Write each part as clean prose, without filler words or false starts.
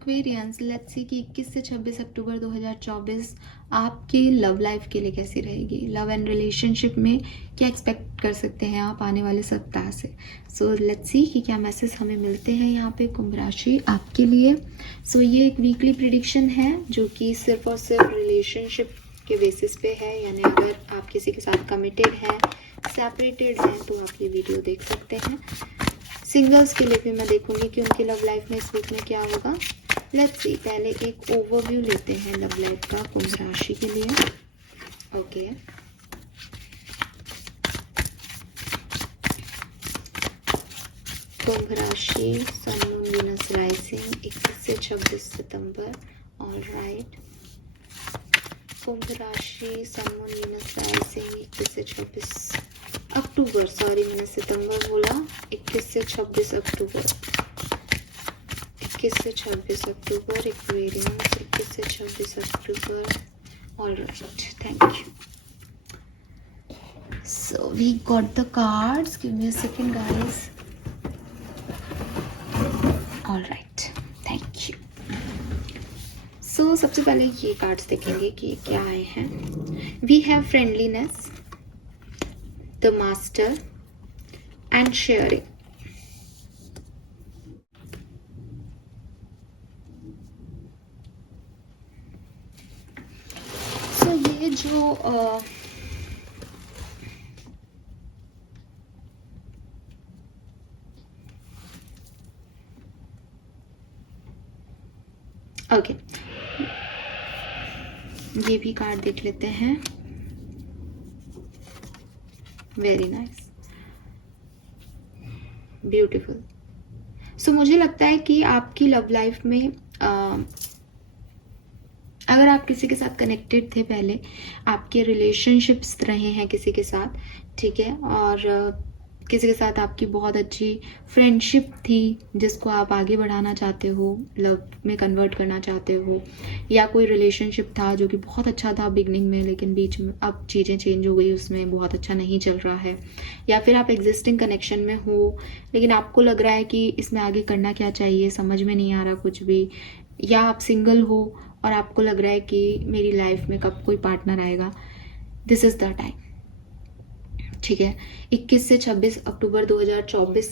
Aquarians, let's see कि 21 से 26 अक्टूबर 2024 आपके लव लाइफ के लिए कैसी रहेगी। लव एंड रिलेशनशिप में क्या एक्सपेक्ट कर सकते हैं आप आने वाले सप्ताह से। सो लेट्स सी कि क्या मैसेज हमें मिलते हैं यहाँ पे कुंभ राशि आपके लिए। सो ये एक वीकली प्रिडिक्शन है जो कि सिर्फ और सिर्फ रिलेशनशिप के बेसिस पे है, यानी अगर आप किसी के साथ कमिटेड हैं, सेपरेटेड हैं, तो आप ये वीडियो देख सकते हैं। सिंगल्स के लिए भी मैं देखूंगी कि उनकी लव लाइफ में इस वीक में क्या होगा। लेट्स सी, पहले एक ओवरव्यू लेते हैं लव लाइफ का कुंभ राशि के लिए। ओके, कुंभ राशि, सन मून वीनस राइजिंग 21 से 26 सितंबर। ऑलराइट, कुंभ राशि, सन मून वीनस राइजिंग 21 से 26 अक्टूबर, सॉरी मैंने सितंबर बोला, 21 से 26 अक्टूबर, 21 से 26 अक्टूबर, एक्वेरियंस 21 से 26 अक्टूबर। Alright, thank you. So we got the cards, give me a second guys. Alright, thank you. So सबसे पहले ये कार्ड्स देखेंगे कि क्या आए हैं। We have friendliness, the master and sharing. So ये जो ओके, ये भी कार्ड देख लेते हैं। Very nice, beautiful. सो मुझे लगता है कि आपकी लव लाइफ में अगर आप किसी के साथ कनेक्टेड थे पहले, आपके रिलेशनशिप्स रहे हैं किसी के साथ, ठीक है, और किसी के साथ आपकी बहुत अच्छी फ्रेंडशिप थी जिसको आप आगे बढ़ाना चाहते हो, लव में कन्वर्ट करना चाहते हो, या कोई रिलेशनशिप था जो कि बहुत अच्छा था बिगनिंग में लेकिन बीच में अब चीज़ें चेंज हो गई, उसमें बहुत अच्छा नहीं चल रहा है, या फिर आप एग्जिस्टिंग कनेक्शन में हो लेकिन आपको लग रहा है कि इसमें आगे करना क्या चाहिए, समझ में नहीं आ रहा कुछ भी, या आप सिंगल हो और आपको लग रहा है कि मेरी लाइफ में कब कोई पार्टनर आएगा। दिस इज़ द टाइम, ठीक है। 21 से 26 अक्टूबर 2024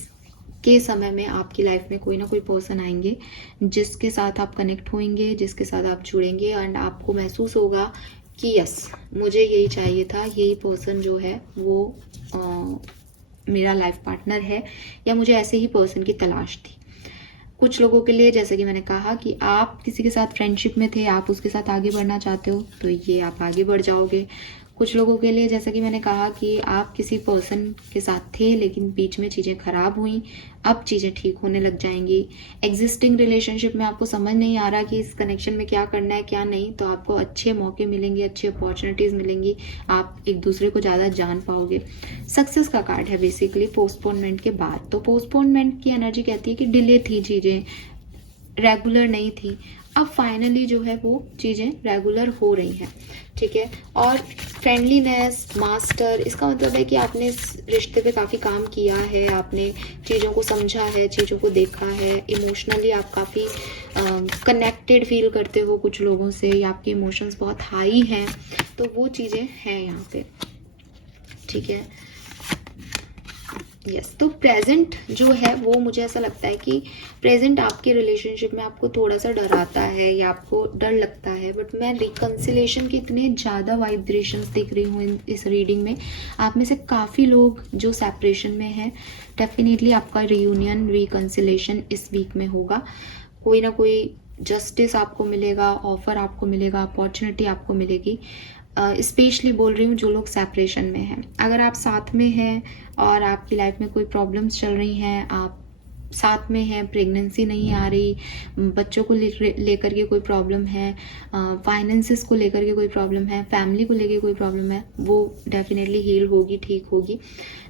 के समय में आपकी लाइफ में कोई ना कोई पर्सन आएंगे जिसके साथ आप कनेक्ट होंगे, जिसके साथ आप जुड़ेंगे, एंड आपको महसूस होगा कि यस, मुझे यही चाहिए था, यही पर्सन जो है वो मेरा लाइफ पार्टनर है, या मुझे ऐसे ही पर्सन की तलाश थी। कुछ लोगों के लिए, जैसे कि मैंने कहा कि आप किसी के साथ फ्रेंडशिप में थे, आप उसके साथ आगे बढ़ना चाहते हो, तो ये आप आगे बढ़ जाओगे। कुछ लोगों के लिए, जैसा कि मैंने कहा कि आप किसी पर्सन के साथ थे लेकिन बीच में चीज़ें खराब हुई, अब चीज़ें ठीक होने लग जाएंगी। एग्जिस्टिंग रिलेशनशिप में आपको समझ नहीं आ रहा कि इस कनेक्शन में क्या करना है क्या नहीं, तो आपको अच्छे मौके मिलेंगे, अच्छी अपॉर्चुनिटीज़ मिलेंगी, आप एक दूसरे को ज़्यादा जान पाओगे। सक्सेस का कार्ड है बेसिकली पोस्टपोनमेंट के बाद। तो पोस्टपोनमेंट की एनर्जी कहती है कि डिले थी, चीज़ें रेगुलर नहीं थी, अब फाइनली जो है वो चीज़ें रेगुलर हो रही हैं, ठीक है। और फ्रेंडलीनेस, मास्टर, इसका मतलब है कि आपने इस रिश्ते पे काफ़ी काम किया है, आपने चीज़ों को समझा है, चीज़ों को देखा है, इमोशनली आप काफ़ी कनेक्टेड फील करते हो कुछ लोगों से, या आपके इमोशंस बहुत हाई हैं, तो वो चीज़ें हैं यहाँ पे, ठीक है। यस, तो प्रेजेंट जो है वो मुझे ऐसा लगता है कि प्रेजेंट आपके रिलेशनशिप में आपको थोड़ा सा डराता है या आपको डर लगता है, बट मैं रिकन्सिलेशन के इतने ज़्यादा वाइब्रेशंस देख रही हूँ इस रीडिंग में। आप में से काफ़ी लोग जो सेपरेशन में हैं, डेफिनेटली आपका रियूनियन, रिकन्सिलेशन इस वीक में होगा। कोई ना कोई जस्टिस आपको मिलेगा, ऑफर आपको मिलेगा, अपॉर्चुनिटी आपको मिलेगी। स्पेशली बोल रही हूँ जो लोग सेपरेशन में हैं। अगर आप साथ में हैं और आपकी लाइफ में कोई प्रॉब्लम्स चल रही हैं, आप साथ में हैं, प्रेगनेंसी नहीं आ रही, बच्चों को लेकर के कोई प्रॉब्लम है, फाइनेंसिस को लेकर के कोई प्रॉब्लम है, फैमिली को लेकर कोई प्रॉब्लम है, वो डेफिनेटली हील होगी, ठीक होगी।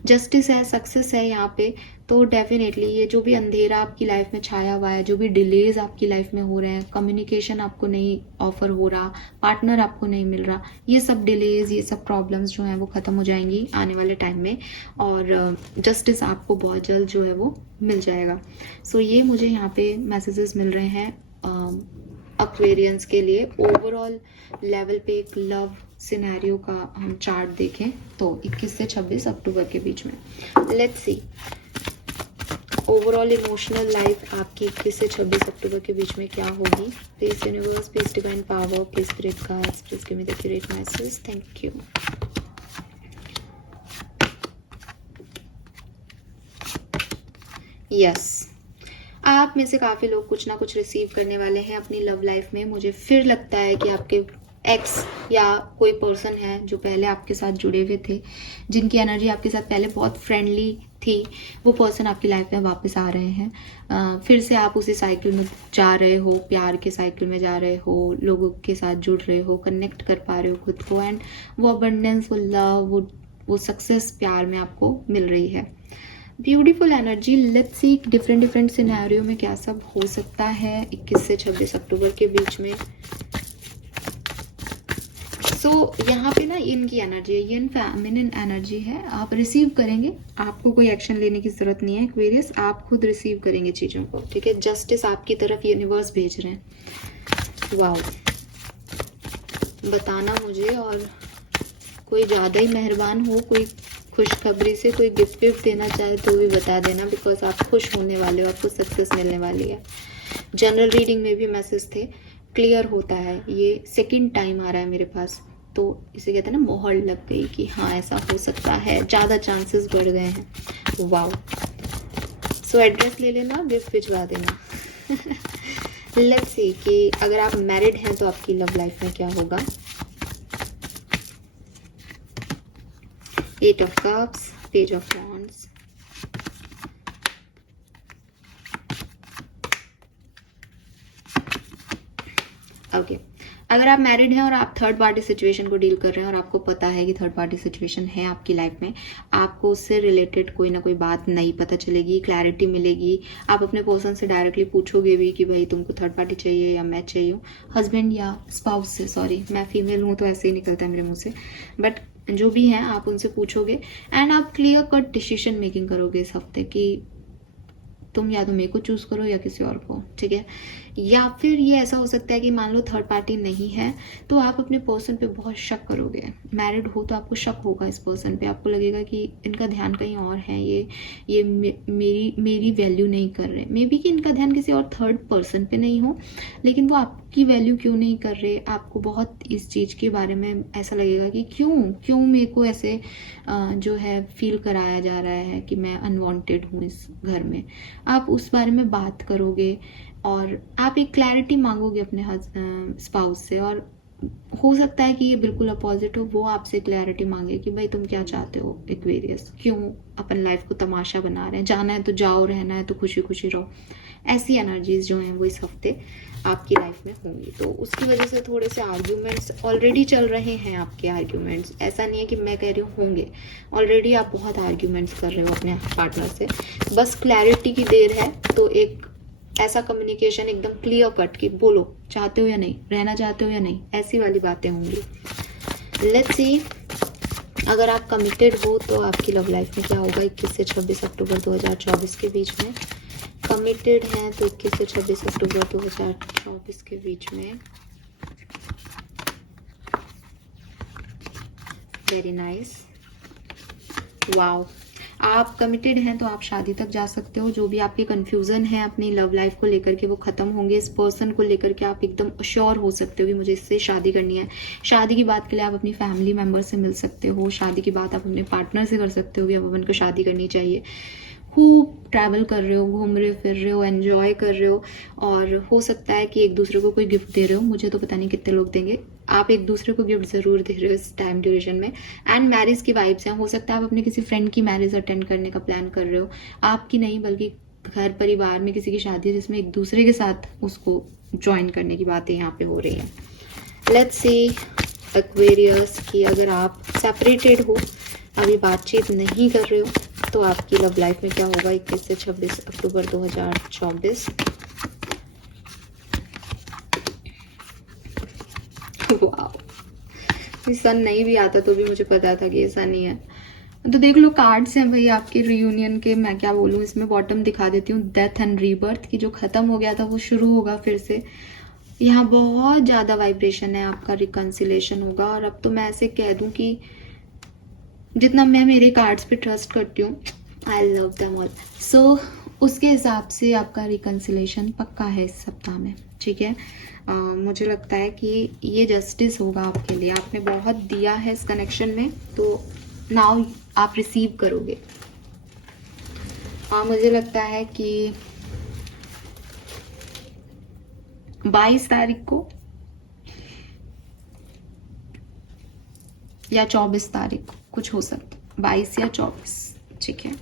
जस्टिस है, सक्सेस है यहाँ पे, तो डेफिनेटली ये जो भी अंधेरा आपकी लाइफ में छाया हुआ है, जो भी डिलेज आपकी लाइफ में हो रहे हैं, कम्युनिकेशन आपको नहीं ऑफर हो रहा, पार्टनर आपको नहीं मिल रहा, ये सब डिलेज, ये सब प्रॉब्लम्स जो हैं वो ख़त्म हो जाएंगी आने वाले टाइम में, और जस्टिस आपको बहुत जल्द जो है वो मिल जाएगा। सो ये मुझे यहाँ पे मैसेजेस मिल रहे हैं एक्वेरियंस के लिए ओवरऑल लेवल पे एक लव सिनेरियो का हम चार्ट देखें तो 21 से 26 अक्टूबर के बीच में, let's see overall emotional life आपकी 21 से 26 अक्टूबर के बीच में क्या होगी। Please universe, please divine power, please spirit guides, please give me the accurate message. Thank you. Yes, आप में से काफ़ी लोग कुछ ना कुछ रिसीव करने वाले हैं अपनी लव लाइफ में। मुझे फिर लगता है कि आपके एक्स या कोई पर्सन है जो पहले आपके साथ जुड़े हुए थे, जिनकी एनर्जी आपके साथ पहले बहुत फ्रेंडली थी, वो पर्सन आपकी लाइफ में वापस आ रहे हैं। फिर से आप उसी साइकिल में जा रहे हो, प्यार के साइकिल में जा रहे हो, लोगों के साथ जुड़ रहे हो, कनेक्ट कर पा रहे हो खुद को, एंड वो अबंडेंस, वो लव, वो सक्सेस प्यार में आपको मिल रही है। Beautiful energy. Let's see different scenario में क्या सब हो सकता है 21 से 26 अक्टूबर के बीच में। यहाँ पे ना इनकी एनर्जी है, ये फेमिनिन एनर्जी है। आप रिसीव करेंगे, आपको कोई एक्शन लेने की जरूरत नहीं है एक्वेरियस, आप खुद रिसीव करेंगे चीज़ों को, ठीक है। जस्टिस आपकी तरफ यूनिवर्स भेज रहे हैं। वाओ, बताना मुझे, और कोई ज़्यादा ही मेहरबान हो, कोई खुशखबरी से कोई गिफ्ट विफ्ट देना चाहे तो भी बता देना, बिकॉज आप खुश होने वाले हो, आपको सक्सेस मिलने वाली है। जनरल रीडिंग में भी मैसेज थे, क्लियर होता है। ये सेकंड टाइम आ रहा है मेरे पास, तो इसे कहते हैं ना मोहर लग गई कि हाँ ऐसा हो सकता है, ज़्यादा चांसेस बढ़ गए हैं। वाओ, सो एड्रेस ले लेना, गिफ्ट भिजवा देना। लेट्स सी कि अगर आप मैरिड हैं तो आपकी लव लाइफ में क्या होगा। 8 of cups, page of wands, okay. अगर आप मैरिड हैं और आप थर्ड पार्टी सिचुएशन को डील कर रहे हैं और आपको पता है कि थर्ड पार्टी सिचुएशन है आपकी लाइफ में, आपको उससे रिलेटेड कोई ना कोई बात नई पता चलेगी, क्लैरिटी मिलेगी। आप अपने पर्सन से डायरेक्टली पूछोगे भी कि भाई तुमको थर्ड पार्टी चाहिए या मैं चाहिए हूँ, हस्बैंड या स्पाउस से, सॉरी मैं फीमेल हूँ तो ऐसे ही निकलता है मेरे मुँह से, बट जो भी हैं आप उनसे पूछोगे एंड आप क्लियर कट डिसीजन मेकिंग करोगे इस हफ्ते कि तुम या तो मेरे को चूज करो या किसी और को, ठीक है। या फिर ये ऐसा हो सकता है कि मान लो थर्ड पार्टी नहीं है तो आप अपने पर्सन पे बहुत शक करोगे। मैरिड हो तो आपको शक होगा इस पर्सन पे, आपको लगेगा कि इनका ध्यान कहीं और है, ये मेरी वैल्यू नहीं कर रहे। मे बी कि इनका ध्यान किसी और थर्ड पर्सन पे नहीं हो, लेकिन वो आपकी वैल्यू क्यों नहीं कर रहे, आपको बहुत इस चीज़ के बारे में ऐसा लगेगा कि क्यों मेरे को ऐसे जो है फील कराया जा रहा है कि मैं अनवांटेड हूँ इस घर में। आप उस बारे में बात करोगे और आप एक क्लैरिटी मांगोगे अपने स्पाउस से, और हो सकता है कि ये बिल्कुल अपोजिट हो, वो आपसे क्लैरिटी मांगे कि भाई तुम क्या चाहते हो एक्वेरियस, क्यों अपन लाइफ को तमाशा बना रहे हैं, जाना है तो जाओ, रहना है तो खुशी खुशी रहो। ऐसी एनर्जीज जो हैं वो इस हफ्ते आपकी लाइफ में होंगी। तो उसकी वजह से थोड़े से आर्ग्यूमेंट्स ऑलरेडी चल रहे हैं आपके। आर्ग्यूमेंट्स ऐसा नहीं है कि मैं कह रही हूँ होंगे, ऑलरेडी आप बहुत आर्ग्यूमेंट्स कर रहे हो अपने पार्टनर से, बस क्लैरिटी की देर है। तो एक ऐसा कम्युनिकेशन एकदम क्लियर कट कि बोलो चाहते हो या नहीं, रहना चाहते हो या नहीं, ऐसी वाली बातें होंगी। लेट्स सी अगर आप कमिटेड हो तो आपकी लव लाइफ में क्या होगा 21 से 26 अक्टूबर 2024 के बीच में। कमिटेड हैं तो 21 से 26 अक्टूबर 2024 के बीच में। Very nice, wow. आप कमिटेड हैं तो आप शादी तक जा सकते हो। जो भी आपके कंफ्यूजन है अपनी लव लाइफ को लेकर के वो खत्म होंगे। इस पर्सन को लेकर के आप एकदम श्योर हो सकते हो कि मुझे इससे शादी करनी है। शादी की बात के लिए आप अपनी फैमिली मेम्बर से मिल सकते हो, शादी की बात आप अपने पार्टनर से कर सकते हो कि अब अपन को शादी करनी चाहिए। खूब ट्रैवल कर रहे हो, घूम रहे हो, फिर रहे हो, एंजॉय कर रहे हो, और हो सकता है कि एक दूसरे को कोई गिफ्ट दे रहे हो। मुझे तो पता नहीं कितने लोग देंगे, आप एक दूसरे को गिफ्ट ज़रूर दे रहे हो इस टाइम ड्यूरेशन में। एंड मैरिज की वाइब्स हैं, हो सकता है आप अपने किसी फ्रेंड की मैरिज अटेंड करने का प्लान कर रहे हो, आपकी नहीं बल्कि घर परिवार में किसी की शादी है जिसमें एक दूसरे के साथ उसको ज्वाइन करने की बातें यहाँ पे हो रही हैं। लेट्स सी एक्वेरियस कि अगर आप सेपरेटेड हो, अभी बातचीत नहीं कर रहे हो, तो आपकी लव लाइफ में क्या होगा 21 से 26 अक्टूबर 2024। वाओ, सन नहीं भी आता तो भी मुझे पता था कि ऐसा नहीं है। तो देख लो कार्ड्स हैं भाई आपके रियूनियन के, मैं क्या बोलूँ, इसमें बॉटम दिखा देती हूँ, डेथ एंड रीबर्थ की, जो खत्म हो गया था वो शुरू होगा फिर से। यहाँ बहुत ज़्यादा वाइब्रेशन है, आपका रिकन्सिलेशन होगा। और अब तो मैं ऐसे कह दूँ कि जितना मैं मेरे कार्ड्स पे ट्रस्ट करती हूँ, आई लव देम ऑल, सो उसके हिसाब से आपका रिकन्सिलेशन पक्का है इस सप्ताह में, ठीक है। मुझे लगता है कि ये जस्टिस होगा आपके लिए, आपने बहुत दिया है इस कनेक्शन में, तो नाउ आप रिसीव करोगे। मुझे लगता है कि 22 तारीख को या 24 तारीख को कुछ हो सकता है, 22 या 24, ठीक है।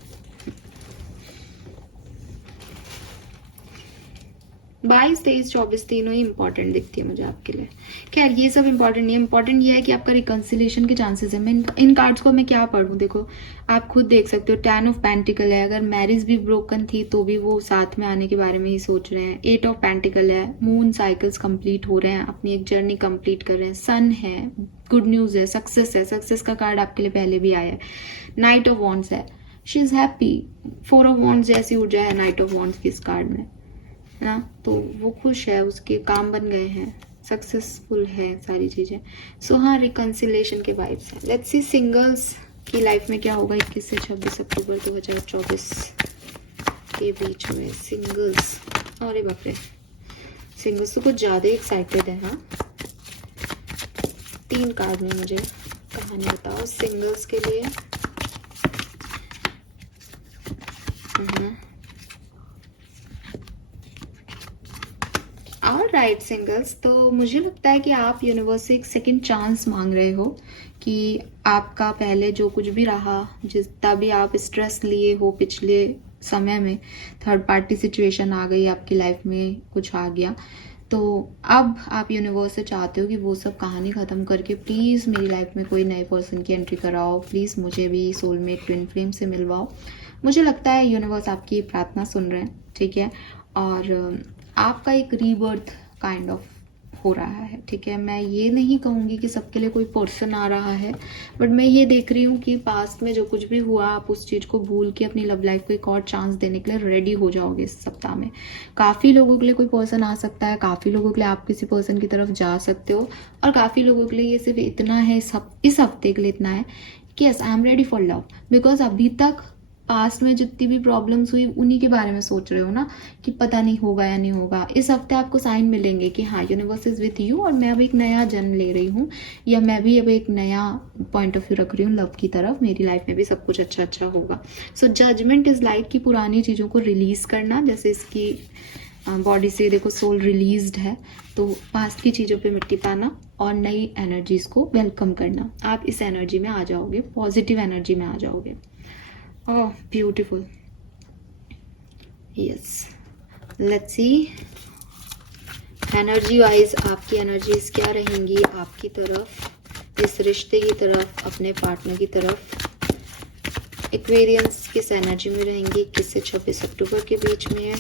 22, 23, 24 तीनों ही इंपॉर्टेंट दिखती है मुझे आपके लिए। खैर ये सब इंपॉर्टेंट नहीं है, इंपॉर्टेंट ये है कि आपका रिकन्सिलेशन के चांसेस है। मैं इन कार्ड्स को मैं क्या पढ़ूं, देखो आप खुद देख सकते हो। 10 ऑफ पेंटिकल है, अगर मैरिज भी ब्रोकन थी तो भी वो साथ में आने के बारे में ही सोच रहे हैं। 8 ऑफ पेंटिकल है, मून साइकिल्स कंप्लीट हो रहे हैं, अपनी एक जर्नी कंप्लीट कर रहे हैं। सन है, गुड न्यूज है, सक्सेस है, सक्सेस का कार्ड आपके लिए पहले भी आया है। नाइट ऑफ वॉन्ड्स है, she is happy, 4 of wands जैसी ऊर्जा है नाइट ऑफ वॉन्ड्स की इस कार्ड में, है ना। तो वो खुश है, उसके काम बन गए हैं, सक्सेसफुल है सारी चीज़ें। सो हाँ, रिकन्सिलेशन के वाइब्स हैं। लेट्स सी सिंगल्स की लाइफ में क्या होगा 21 से 26 अक्टूबर 2024 के बीच में। सिंगल्स, अरे बाप रे, सिंगल्स तो कुछ ज़्यादा एक्साइटेड है। हाँ, 3 कार्ड में मुझे कहानी बताओ सिंगल्स के लिए। राइट सिंगल्स, तो मुझे लगता है कि आप यूनिवर्स से एक सेकंड चांस मांग रहे हो कि आपका पहले जो कुछ भी रहा, जितना भी आप स्ट्रेस लिए हो पिछले समय में, थर्ड पार्टी सिचुएशन आ गई आपकी लाइफ में, कुछ आ गया, तो अब आप यूनिवर्स से चाहते हो कि वो सब कहानी ख़त्म करके प्लीज़ मेरी लाइफ में कोई नए पर्सन की एंट्री कराओ, प्लीज़ मुझे भी सोलमेट ट्विन फ्लेम से मिलवाओ। मुझे लगता है यूनिवर्स आपकी प्रार्थना सुन रहे हैं, ठीक है। और आपका एक रीबर्थ काइंड ऑफ हो रहा है, ठीक है। मैं ये नहीं कहूँगी कि सबके लिए कोई पर्सन आ रहा है, बट मैं ये देख रही हूँ कि पास्ट में जो कुछ भी हुआ आप उस चीज़ को भूल के अपनी लव लाइफ को एक और चांस देने के लिए रेडी हो जाओगे इस सप्ताह में। काफ़ी लोगों के लिए कोई पर्सन आ सकता है, काफ़ी लोगों के लिए आप किसी पर्सन की तरफ जा सकते हो, और काफ़ी लोगों के लिए ये सिर्फ इतना है, इस हफ्ते के लिए इतना है कि yes I am ready for love. Because अभी तक पास्ट में जितनी भी प्रॉब्लम्स हुई उन्हीं के बारे में सोच रहे हो ना, कि पता नहीं होगा या नहीं होगा। इस हफ्ते आपको साइन मिलेंगे कि हाँ यूनिवर्स इज विथ यू, और मैं अब एक नया जन्म ले रही हूँ, या मैं भी अब एक नया पॉइंट ऑफ व्यू रख रही हूँ लव की तरफ, मेरी लाइफ में भी सब कुछ अच्छा अच्छा होगा। सो जजमेंट इज लाइक कि पुरानी चीज़ों को रिलीज करना, जैसे इसकी बॉडी से देखो सोल रिलीज्ड है, तो पास्ट की चीज़ों पे मिट्टी पाना और नई एनर्जीज को वेलकम करना। आप इस एनर्जी में आ जाओगे, पॉजिटिव एनर्जी में आ जाओगे। Oh, beautiful. Yes. Let's see. Energy wise आपकी एनर्जीज क्या रहेंगी आपकी तरफ, इस रिश्ते की तरफ, अपने पार्टनर की तरफ। एक्वेरियंस किस एनर्जी में रहेंगी 21 से 26 अक्टूबर के बीच में।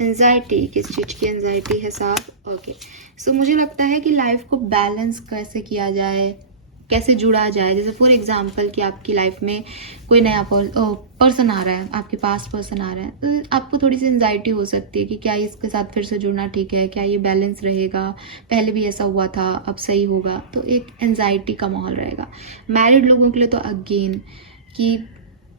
एंजाइटी, किस चीज़ की एंजाइटी है साहब। ओके, सो मुझे लगता है कि लाइफ को बैलेंस कैसे किया जाए, कैसे जुड़ा जाए। जैसे फॉर एग्जांपल कि आपकी लाइफ में कोई नया पर्सन आ रहा है, आपके पास पर्सन आ रहा है, तो आपको थोड़ी सी एंजाइटी हो सकती है कि क्या इसके साथ फिर से जुड़ना ठीक है, क्या ये बैलेंस रहेगा, पहले भी ऐसा हुआ था अब सही होगा, तो एक एंजाइटी का माहौल रहेगा। मैरिड लोगों के लिए तो अगेन कि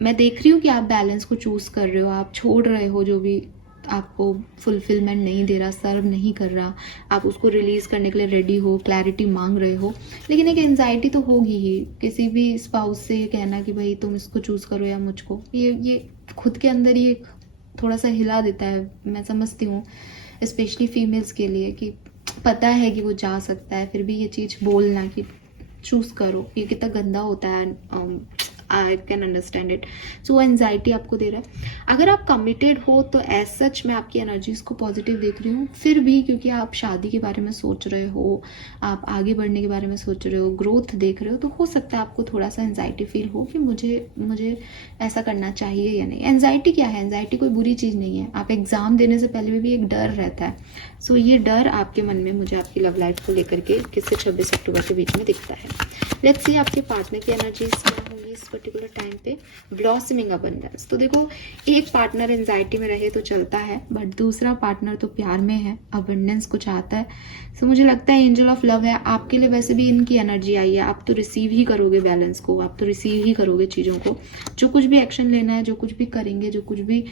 मैं देख रही हूँ कि आप बैलेंस को चूज़ कर रहे हो, आप छोड़ रहे हो जो भी आपको फुलफिलमेंट नहीं दे रहा, सर्व नहीं कर रहा, आप उसको रिलीज़ करने के लिए रेडी हो, क्लैरिटी मांग रहे हो। लेकिन एक एंजाइटी तो होगी ही, किसी भी स्पाउस से ये कहना कि भाई तुम इसको चूज़ करो या मुझको, ये खुद के अंदर ही एक थोड़ा सा हिला देता है, मैं समझती हूँ, स्पेशली फीमेल्स के लिए, कि पता है कि वो जा सकता है, फिर भी ये चीज़ बोलना कि चूज़ करो, ये कितना गंदा होता है। I can understand it. So anxiety आपको दे रहा है। अगर आप कमिटेड हो तो एज सच मैं आपकी एनर्जीज को पॉजिटिव देख रही हूँ। फिर भी क्योंकि आप शादी के बारे में सोच रहे हो, आप आगे बढ़ने के बारे में सोच रहे हो, ग्रोथ देख रहे हो, तो हो सकता है आपको थोड़ा सा एंजाइटी फील हो कि मुझे ऐसा करना चाहिए या नहीं। एंजाइटी क्या है? एंजाइटी कोई बुरी चीज़ नहीं है। आप एग्ज़ाम देने से पहले भी एक डर रहता है। सो ये डर आपके मन में मुझे आपकी लव लाइफ को लेकर के 21 से 26 अक्टूबर के बीच में दिखता है। लेट्स सी आपके पार्टनर की एनर्जीज क्या होंगी इस पर्टिकुलर टाइम पे ब्लॉसमिंग अबंडेंस। तो देखो, एक पार्टनर एंजाइटी में रहे तो चलता है, बट दूसरा पार्टनर तो प्यार में है, अबंडेंस को चाहता है। सो मुझे लगता है एंजल ऑफ लव है आपके लिए। वैसे भी इनकी एनर्जी आई है, आप तो रिसीव ही करोगे बैलेंस को, आप तो रिसीव ही करोगे चीज़ों को। जो कुछ भी एक्शन लेना है, जो कुछ भी करेंगे, जो कुछ भी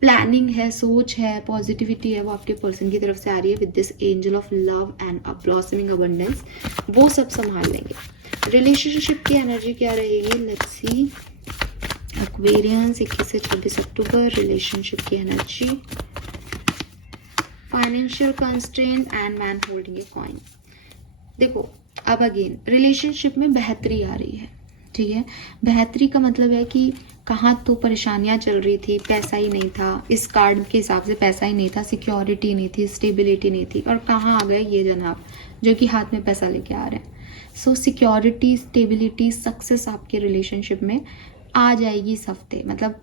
प्लानिंग है, सोच है, पॉजिटिविटी है, वो आपके पर्सन की तरफ से आ रही है with this angel of love and a blossoming abundance. वो सब संभाल लेंगे। रिलेशनशिप की एनर्जी क्या रहेगी, लेट्स सी। एक्वेरियंस 21 से 26 अक्टूबर, रिलेशनशिप की energy, financial constraint and man holding a coin. देखो, अब अगेन रिलेशनशिप में बेहतरी आ रही है, ठीक है। बेहतरी का मतलब है कि कहाँ तो परेशानियां चल रही थी, पैसा ही नहीं था, इस कार्ड के हिसाब से पैसा ही नहीं था, सिक्योरिटी नहीं थी, स्टेबिलिटी नहीं थी, और कहाँ आ गए ये जनाब जो कि हाथ में पैसा लेके आ रहे हैं। सो सिक्योरिटी, स्टेबिलिटी, सक्सेस आपके रिलेशनशिप में आ जाएगी इस हफ्ते। मतलब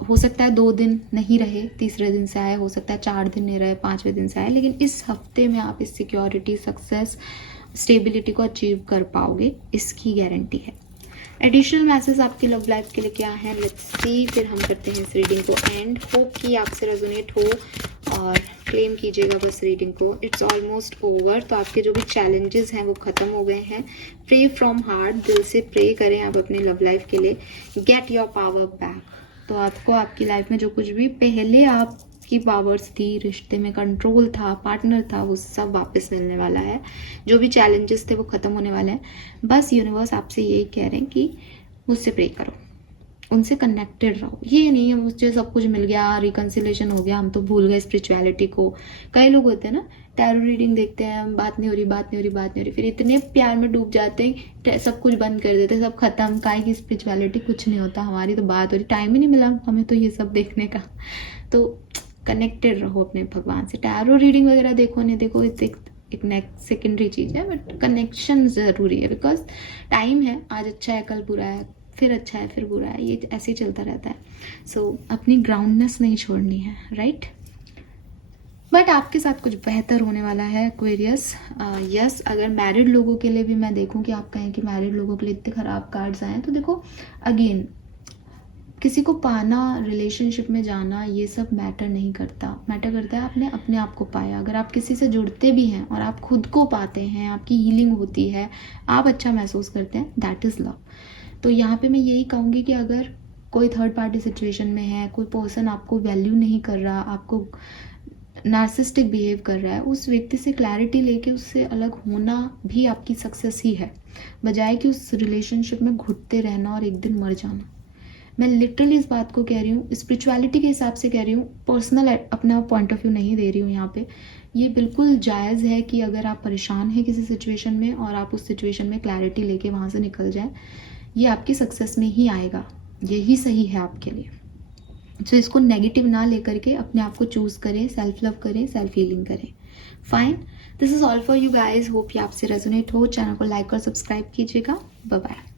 हो सकता है 2 दिन नहीं रहे, तीसरे दिन से आए, हो सकता है 4 दिन नहीं रहे, 5वें दिन से आए, लेकिन इस हफ्ते में आप इस सिक्योरिटी, सक्सेस, स्टेबिलिटी को अचीव कर पाओगे, इसकी गारंटी है। एडिशनल मैसेज आपकी लव लाइफ के लिए क्या है, लेट्स सी। फिर हम करते हैं इस रीडिंग को एंड। होप कि आपसे रेजोनेट हो और क्लेम कीजिएगा बस रीडिंग को। It's almost over. तो आपके जो भी चैलेंजेस हैं वो ख़त्म हो गए हैं। प्रे फ्रॉम हार्ट, दिल से प्रे करें आप अपने लव लाइफ के लिए। Get your power back. तो आपको आपकी लाइफ में जो कुछ भी पहले आपकी पावर्स थी, रिश्ते में कंट्रोल था, पार्टनर था, वो सब वापस मिलने वाला है। जो भी चैलेंजेस थे वो ख़त्म होने वाले हैं। बस यूनिवर्स आपसे यही कह रहे हैं कि मुझसे प्रे करो, उनसे कनेक्टेड रहो। ये नहीं है मुझे सब कुछ मिल गया, रिकन्सिलेशन हो गया, हम तो भूल गए स्पिरिचुअलिटी को। कई लोग होते हैं ना, टैरो रीडिंग देखते हैं, बात नहीं हो रही, बात नहीं हो रही, बात नहीं हो रही, फिर इतने प्यार में डूब जाते हैं, सब कुछ बंद कर देते हैं, सब खत्म। काय की स्पिरिचुअलिटी, कुछ नहीं होता, हमारी तो बात हो रही, टाइम ही नहीं मिला हमें तो ये सब देखने का। तो कनेक्टेड रहो अपने भगवान से। टैरो रीडिंग वगैरह देखो नहीं देखो, एक नेक्स्ट सेकेंडरी चीज़ है, बट कनेक्शन ज़रूरी है। बिकॉज टाइम है, आज अच्छा है, कल बुरा है, फिर अच्छा है, फिर बुरा है, ये ऐसे ही चलता रहता है। सो अपनी ग्राउंडनेस नहीं छोड़नी है, राइट। बट आपके साथ कुछ बेहतर होने वाला है एक्वेरियस। यस, अगर मैरिड लोगों के लिए भी मैं देखूं कि आप कहें कि मैरिड लोगों के लिए इतने ख़राब कार्ड्स आए हैं, तो देखो अगेन, किसी को पाना, रिलेशनशिप में जाना, ये सब मैटर नहीं करता। मैटर करता है आपने अपने आप को पाया। अगर आप किसी से जुड़ते भी हैं और आप खुद को पाते हैं, आपकी हीलिंग होती है, आप अच्छा महसूस करते हैं, दैट इज़ लव। तो यहाँ पे मैं यही कहूँगी कि अगर कोई थर्ड पार्टी सिचुएशन में है, कोई पर्सन आपको वैल्यू नहीं कर रहा, आपको नार्सिस्टिक बिहेव कर रहा है, उस व्यक्ति से क्लैरिटी लेके उससे अलग होना भी आपकी सक्सेस ही है, बजाय कि उस रिलेशनशिप में घुटते रहना और एक दिन मर जाना। मैं लिटरली इस बात को कह रही हूँ, स्पिरिचुअलिटी के हिसाब से कह रही हूँ, पर्सनल अपना पॉइंट ऑफ व्यू नहीं दे रही हूँ यहाँ पे। ये बिल्कुल जायज़ है कि अगर आप परेशान हैं किसी सिचुएशन में और आप उस सिचुएशन में क्लैरिटी लेके वहाँ से निकल जाएं, ये आपकी सक्सेस में ही आएगा, यही सही है आपके लिए। तो इसको नेगेटिव ना लेकर के अपने आप को चूज़ करें, सेल्फ लव करें, सेल्फ हीलिंग करें। Fine, this is all for you guys. Hope ये आपसे रेजोनेट हो। चैनल को लाइक और सब्सक्राइब कीजिएगा। Bye bye.